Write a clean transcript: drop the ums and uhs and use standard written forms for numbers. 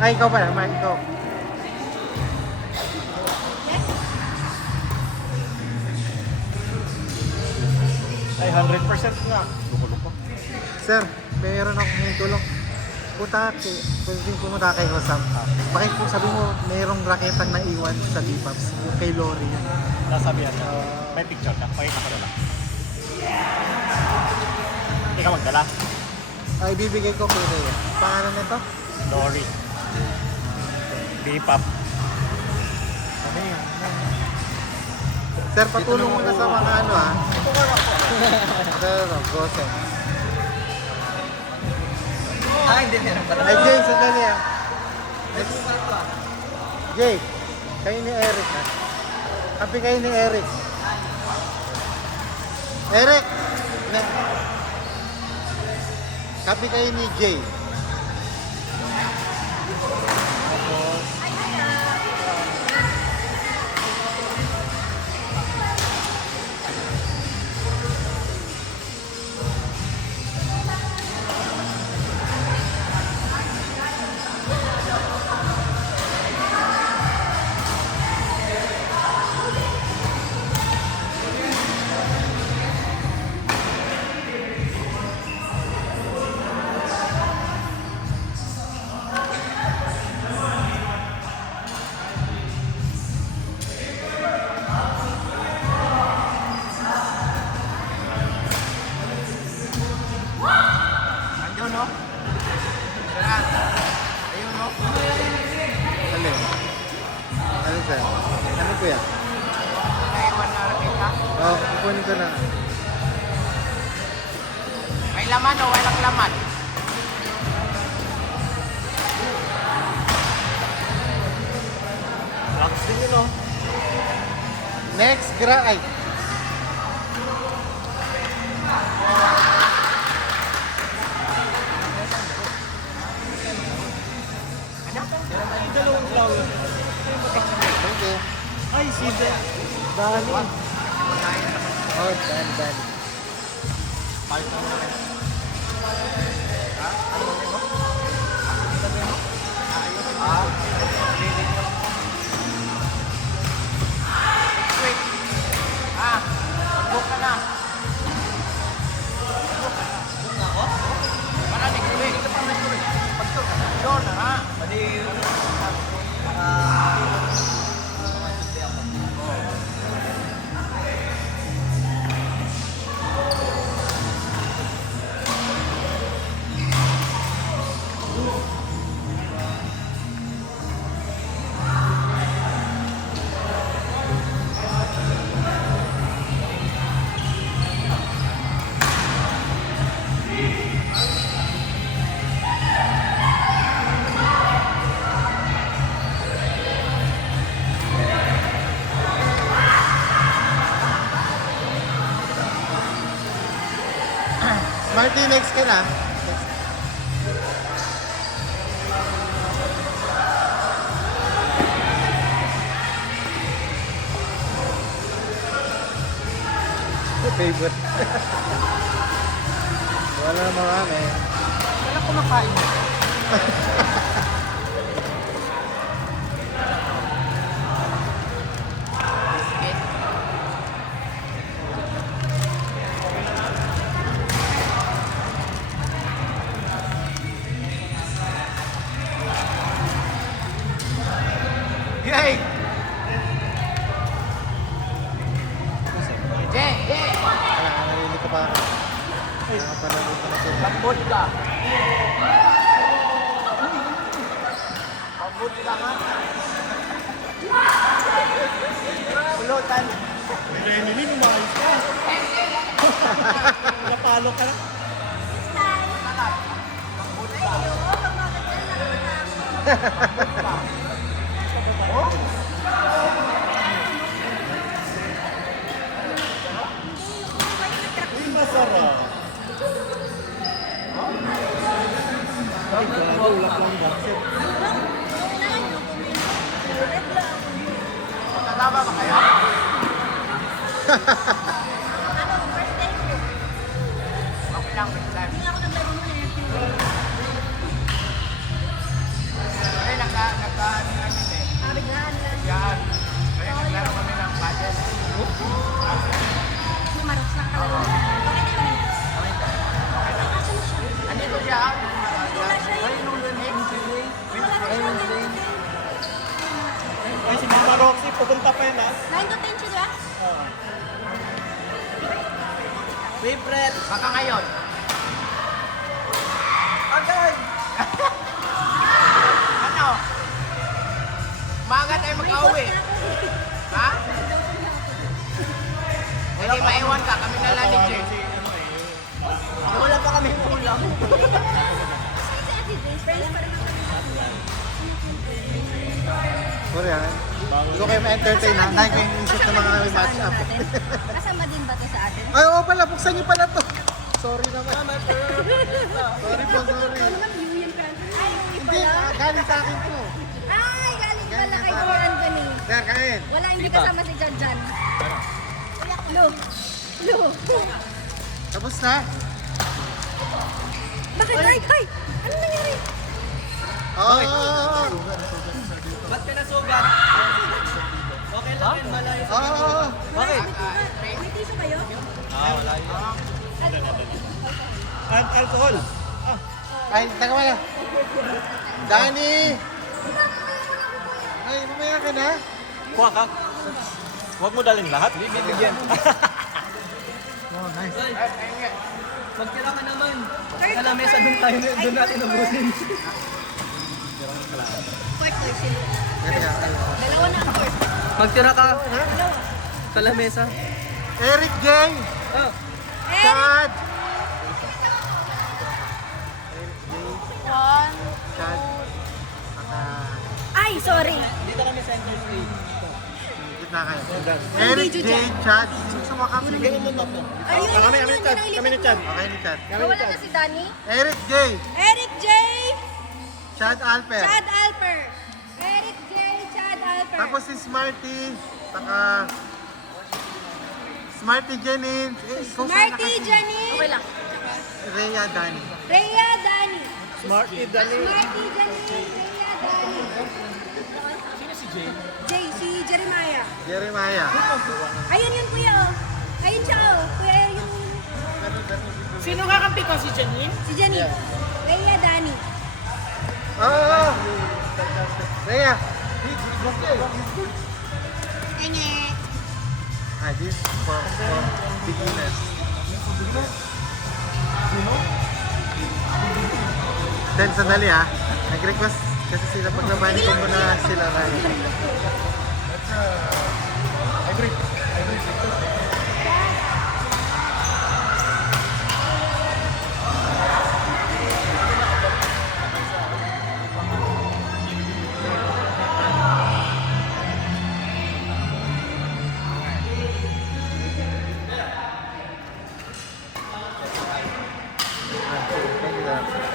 Ay, ikaw pala, Mark, ikaw. Ay, 100% nga. Luko-luko. Sir, mayroon akong tulong. Punta ko, pwede pumunta kay Hosam. Sabi mo, mayroong raketang naiwan sa D-Pops. Yung kay Lori yun. Nasabihan niya. May picture ka. Pakita ko na lang. Hindi ka magdala. Ay, bibigay ko kay Rhea. Pangalan nito? Lori. B-pop. Ano yun? Sir, patulong mo na sa mga ano ha. Ito, Gose. Hindi meron pa. Ay, Jay, sandali ah. Jay, kayo ni Eric ha. Kapi kayo ni Eric. Eric! Kapi kayo ni Jay. Andun, no? Saan? Ayun, no? Ano? Ano sir? Ano po yan? Naiwan na raketa. Oh, kukunin ko na. May laman o walang laman? Locks din yun, no? Next, ay. Ay, dalawang flower. Thank you. Ay, si Dani. Oh, Dani. Palit na mo na rin. Wait. Mag-book ka na. Mag-book na ako? Para next week. Sure na, ha? Marty, next ka na. Favorite. Wala na marami. Wala kumakain. Yay! Jay! Wala, nalili ka pa. Nakapanood ko na sila. Pambod ka. Pambod ka nga. Pulutan. Renilin, umayos ka. Napalo ka na. Uy, masarap. Ay, grabe, ulap lang bakit. Magkasama ba kayo? Okay lang, next time. Ayun Si Marox na kalaro. Bakit di naman? Asan siya? Andito siya. Wala siya yun. Wala na siya. Ay, si Mama Roxy, pupunta pa yun ha. 9 to 10 siya, di ba? Favorite. Baka ngayon. Agad! Ano? Umaga tayo mag-auwi. Ha? Hindi maiwan ka. Kami na lang ni Jay. Wala pa kami ulam. Kasi si Ate Grace, friends pa rin ako. Sorry ah. Hindi ko kayo ma-entertain ha. Dahil ko yung isip na mga match up. Kasama din ba to sa atin? Ay, oo pala. Buksan niyo pala to. Sorry naman. Sorry po, sorry. Ano naman, Union Country? Ay, hindi Hindi, pala. galing sa akin to. Ay, galing pala kay Kuya Anthony. Sir, kain. Wala, hindi kasama si Jan Jan. Lu. Lu. Tapos na. Bakit? Ay, ay! Ano nangyari? Oo. Ba't ka nasugat? Okay lang yun, malayo. Oo. Bakit? May tissue kayo? Wala yun. Alcohol. Ay, taga wala. Danny! Ay, mamaya ka na. Kuha ka. Huwag mo dalhin lahat. Bibigyan. Oh, nice. Magtira ka naman. Sa lamesa doon natin nabusin. Court or sila? Kaya, Dalawa na ang court. Magtira ka. Sa lamesa. Eric J! Oh. Chad! One. Chad. Ay, sorry. Dito kami sa Andrews Way. Gitna kayo. Eric J. Chad. Suma kami. Ganun mo to. Ayun, Kami yun, ni yun, Chad. yun, Kami ni yun. Chad. Okay ni Chad. Nawala na si Danny. Eric J. Eric J. Chad Alper. Chad Alper. Eric J. Chad Alper. Tapos si Smarty. Saka... Smarty Jenin. Ikaw sana Marty kasi. Janine. Okay lang. Rhea Danny. Rhea Danny. Smarty Dali. Marty Janine. Rhea Danny. Sino si Jay? Jay, si Jeremiah. Jeremiah. Ayun yun, kuya, oh. Ayun siya, oh. Kuya, yung... Sino kakampi ko? Si Janine? Si Janine. Rhea Danny. Oo. Rhea. Engek. Ah, this for beginners. Then, sandali ha. Nag-request kasi sila paglabanin ko muna sila Ryan. Thank you, sir.